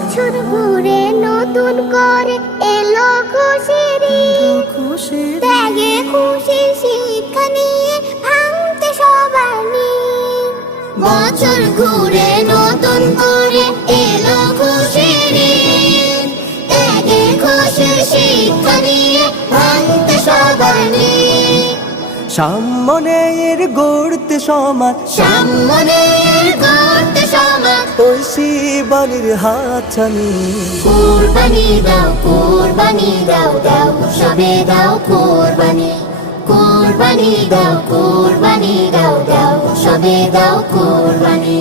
বছর ঘুরে নতুন করে এলো খুশির ঈদ। ত্যাগে খুশির শিক্ষা নিয়ে ভাঙতে সবার নিদ। বছর ঘুরে নতুন করে এলো খুশির ঈদ। ত্যাগে খুশির শিক্ষা নিয়ে ভাঙতে সবার নিদ। সামনের গড়তে সমাজ, সামনের গড়তে সমাজ, ঐশী বাণীর হাতছানি। কুরবানি দাও, কুরবানি দাও, দাও সবে দাও কুরবানি। কুরবানি দাও, কুরবানি দাও, দাও সবে দাও কুরবানি।